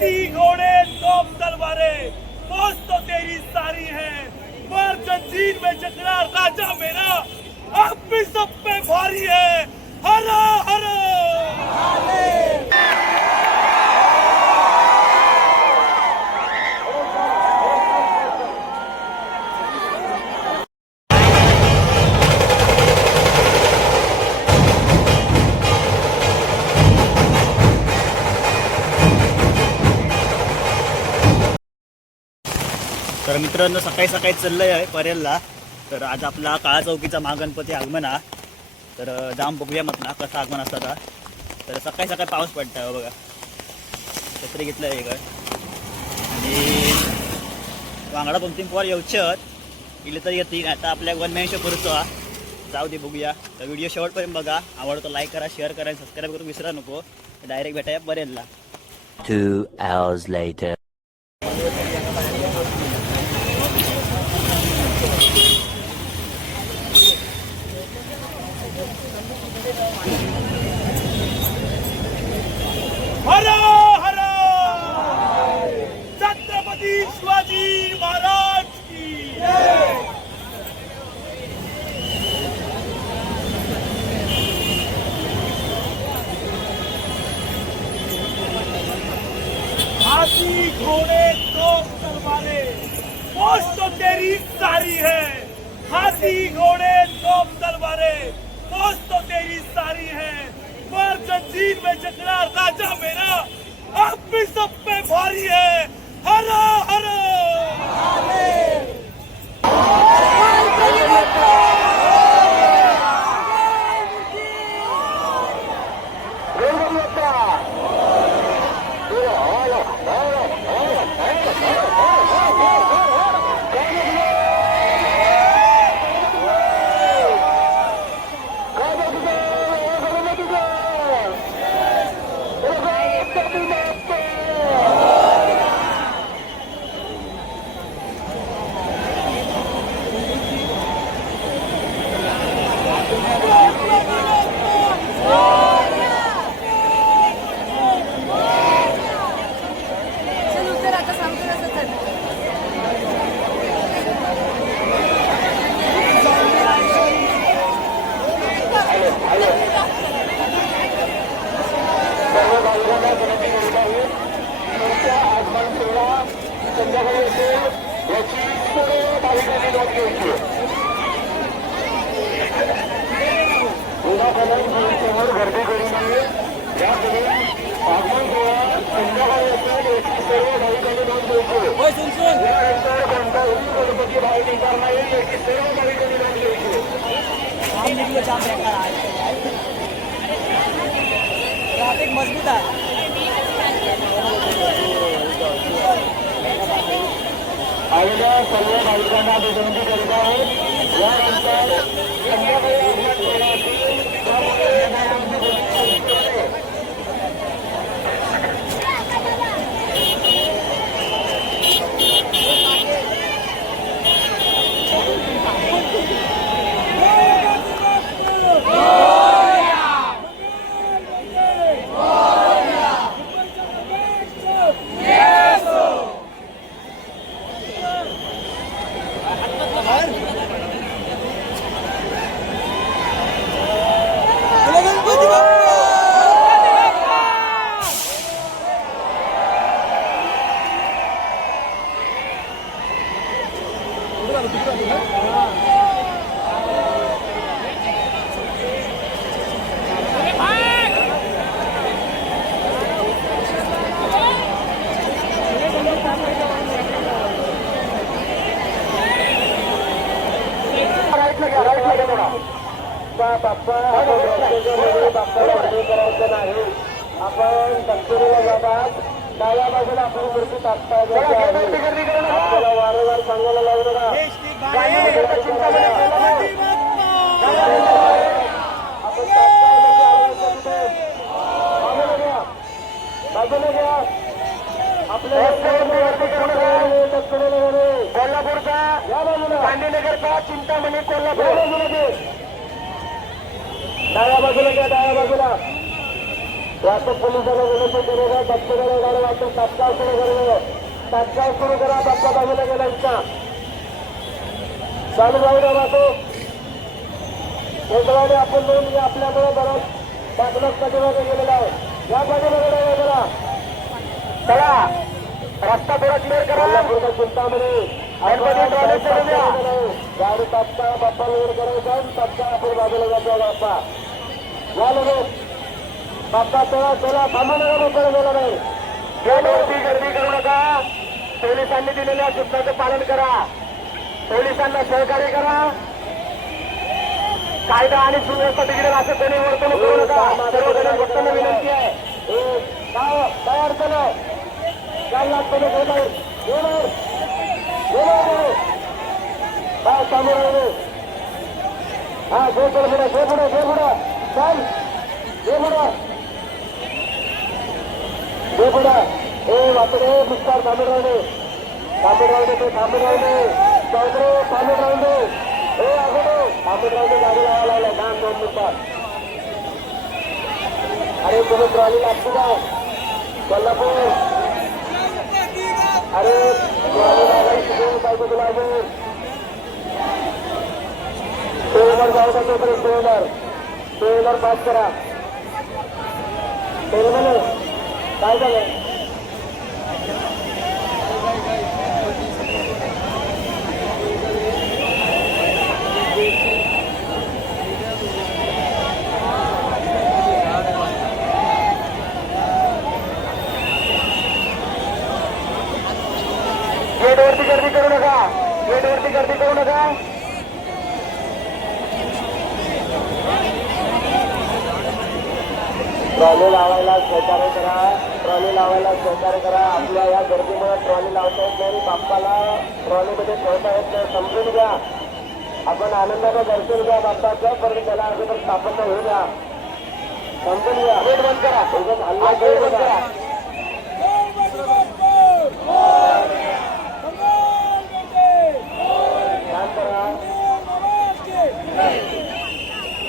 हाथी घोड़े तोप तलवारे फौज तो तेरी सारी है, पर जंजीर में जकड़ा राजा मेरा अब भी सब पे भारी है। हरा हरा तर मित्रांनो सकाळी सकाळी चाललंय आहे परेलला. तर आज आपला काळा चौकीचा महागणपती आगमन हा. तर जाम बघूया मग ना कसं आगमन असतं. तर सकाळी सकाळी पाऊस पडतोय बघा. छत्री घेतलं आहे इकडे आणि वांगडा 2-3 पोर येऊच्यात इले तर येते. आता आपल्या 1 मॅन शो करूचो हा. जाऊ दे बघूया. तर व्हिडिओ शेवटपर्यंत बघा. आवडतो लाईक करा, शेअर करा, सबस्क्राईब करून विसरा नको. डायरेक्ट भेटाया परेलला. 2 hours later. हरा हरा छत्रपती शिवाजी महाराज की जय। हाथी घोड़े तोप तलवारे फौज तो तेरी सारी है। हाथी घोड़े तोप तलवारे फौज तो तेरी सारी है, पर जंजीर में जकड़ा राजा मेरा अब भी सब पे भारी है। हरा हरा ट्रॅफिक मजबूत आहे. आलेल्या सर्व भाविकांना विनंती करीत आहोत. यानंतर संध्याकाळी आपण दक्षिणेला जातात. डाव्या बाजूला आपण वरती टाकता आपल्याला वारंवार सांगायला लावू नका. बाजूला घ्या. आपल्या कोल्हापूरचा या बाजूला, गांधीनगरचा चिंतामणी कोल्हापूर डाव्या बाजूला घ्या. डाव्या बाजूला वाहतूक पोलिसांना विनंती करूया दक्षिणेला गाडी वाहतूक तात्काळ सुरू करूया तात्काळ सुरू करा बाप्पा बाजूला गेला इच्छा चालू राहू द्या वाहतूक वेगळ्याने आपण दोन आपल्यामुळे बराच पाठलाग पाठीमागे गेलेला आहे या पाठीमागे नाही बघा चला रस्ता थोडा क्लिअर करा पूर्ण चिंतामणी गाडी तात्काळ बाप्पा लोड करायचा तात्काळ आपण बाजूला जातो बाप्पा या लगेच बाप्पा चला चला थांबू नका मोकळा गेला नाही गेटवरती गर्दी करू नका पोलिसांनी दिलेल्या सूचनांचं पालन करा पोलिसांना सहकार्य करा कायदा आणि सुव्यवस्था बिघडेल असं कोणी वर्तणूक करू नका सर्वजण भक्तांना विनंती आहे काय अडचण आहे काय लागतं काय सामोर राहिले हा घे पुढे घे पुढे घे पुढे चल घे पुढे घे पुढे हे वाकडे विस्तार थांबून राहिले ते थांबून राहिले चौधरी थांबून राहिले हे अगोदे थांबून राहिले गाडी लावायला लागला काम 2 मिनिटात अरे तुम्ही ट्रॉली लागते का कोल्हापूर अरे ट्रॉली लागायची पाहिजे तुला अजून 2 जाऊ का तोपर्यंत 2 पास करा म्हणे काय झालं गेटवरती गर्दी करू नका गेटवरती गर्दी करू नका ट्रॉली लावायला सहकार्य करा ट्रॉली लावायला सहकार्य करा आपल्या या गर्दीमुळे ट्रॉली लावता येत नाही बाप्पाला ट्रॉलीमध्ये ठेवता येत नाही समजून घ्या आपण आनंदाने दर्शन घ्या बाप्पाचं परत त्याला अगोदर स्थापन होऊ द्या समजून घ्या गेट बंद करा हल्ला गेट बंद करा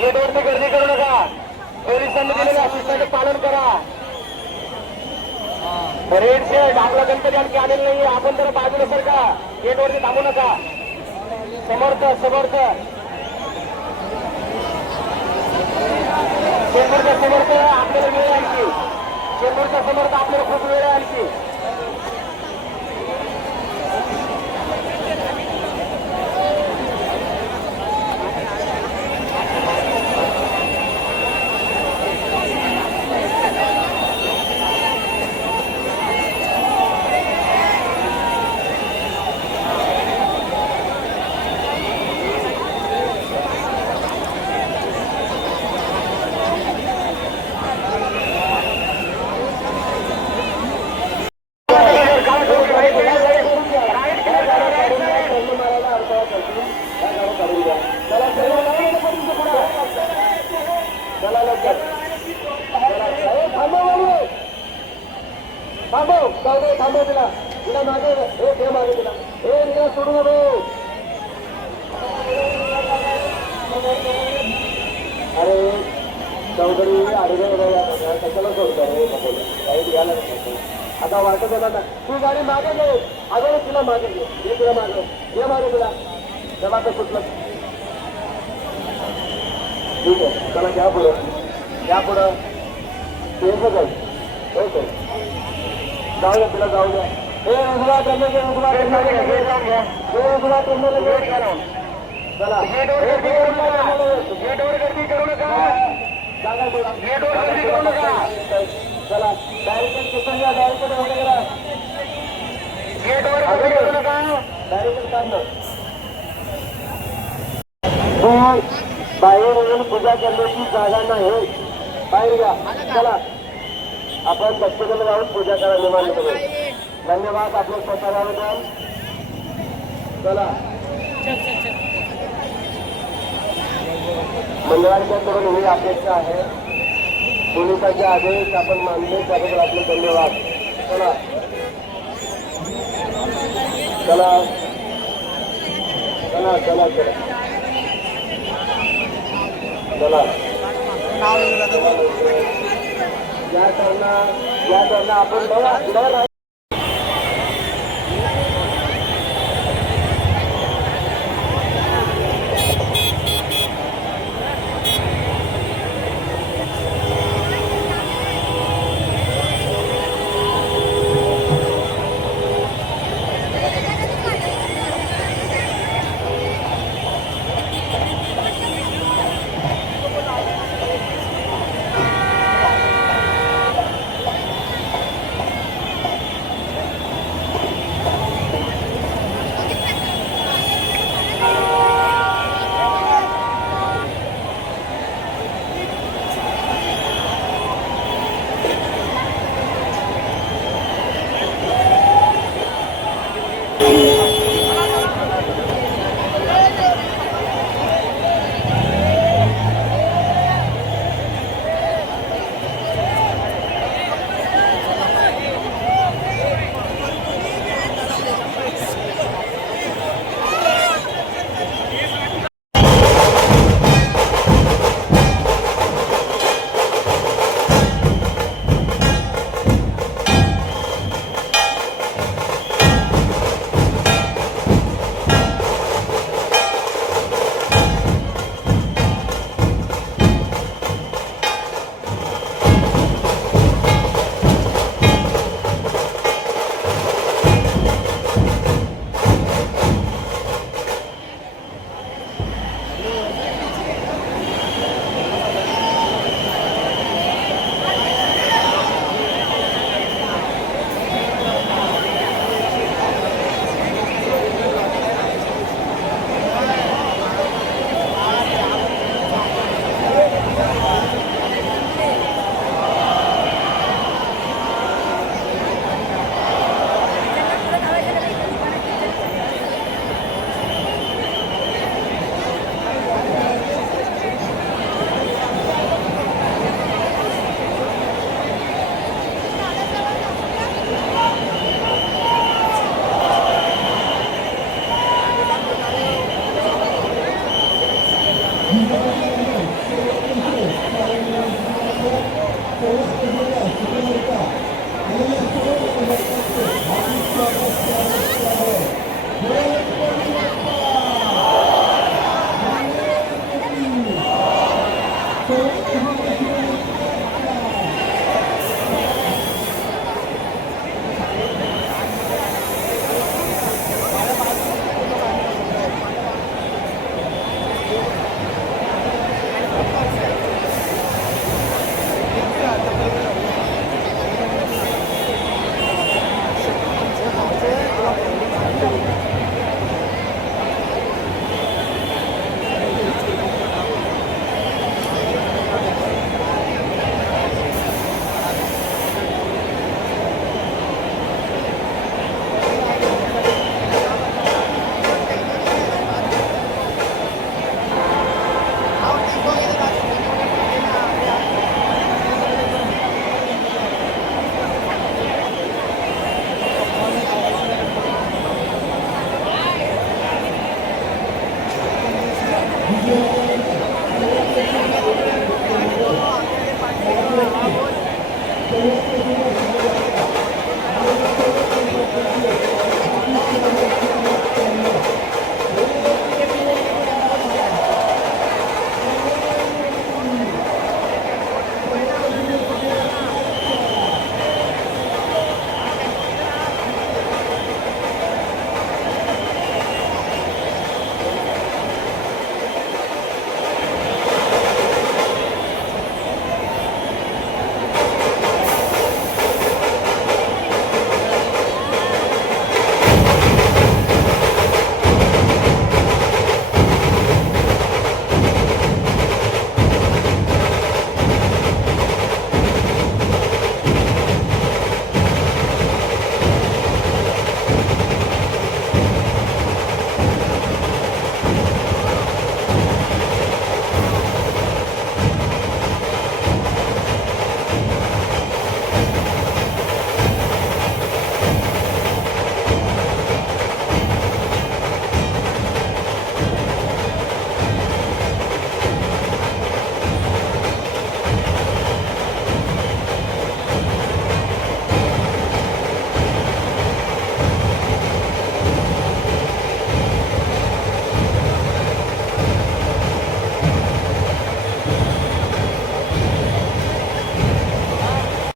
गेटवरती गर्दी करू नका पोलिसांनी दिलेल्या सूचनांचे पालन करा रेड शेड आपला गणपती आणखी आलेला नाही आपण जरा बाजूला सरका गेटवरती थांबू नका समर्थ चेंबूरचा समर्थ आपल्याला वेळ आणखी चेंबूरचा समर्थ आपल्याला खूप वेळ आणखी थांबव तिला मागे मागे तिला तिला सोडू नको अरे चौधरी कशाला सोडतो काही घ्यायला आता वाटत ना तू गाडी मागे घे अगोदर तिला मागे घे तुला मागे तुला तेव्हा तर कुठलं ठीक आहे चला घ्या पुढं ते बघ जाऊ द्या तिला जाऊ द्या हे उजवा चला गेटवर गर्दी करू नका गेटवर गर्दी करू नका चला डायरेक्ट स्टेशन या डायरेक्ट करा गेटवर गर्दी करू नका डायरेक्ट काढलं बाहेर येऊन पूजा करण्याची जागा नाही बाहेर घ्या चला आपण दक्षिणेला जाऊन पूजा करा निमान्य करू धन्यवाद आपलं स्वतः चला मंडळाच्या कडून ही अपेक्षा आहे पोलिसांचे आदेश आपण मानले त्याबद्दल आपले धन्यवाद चला चला चला चला चला चला या टर्न आपण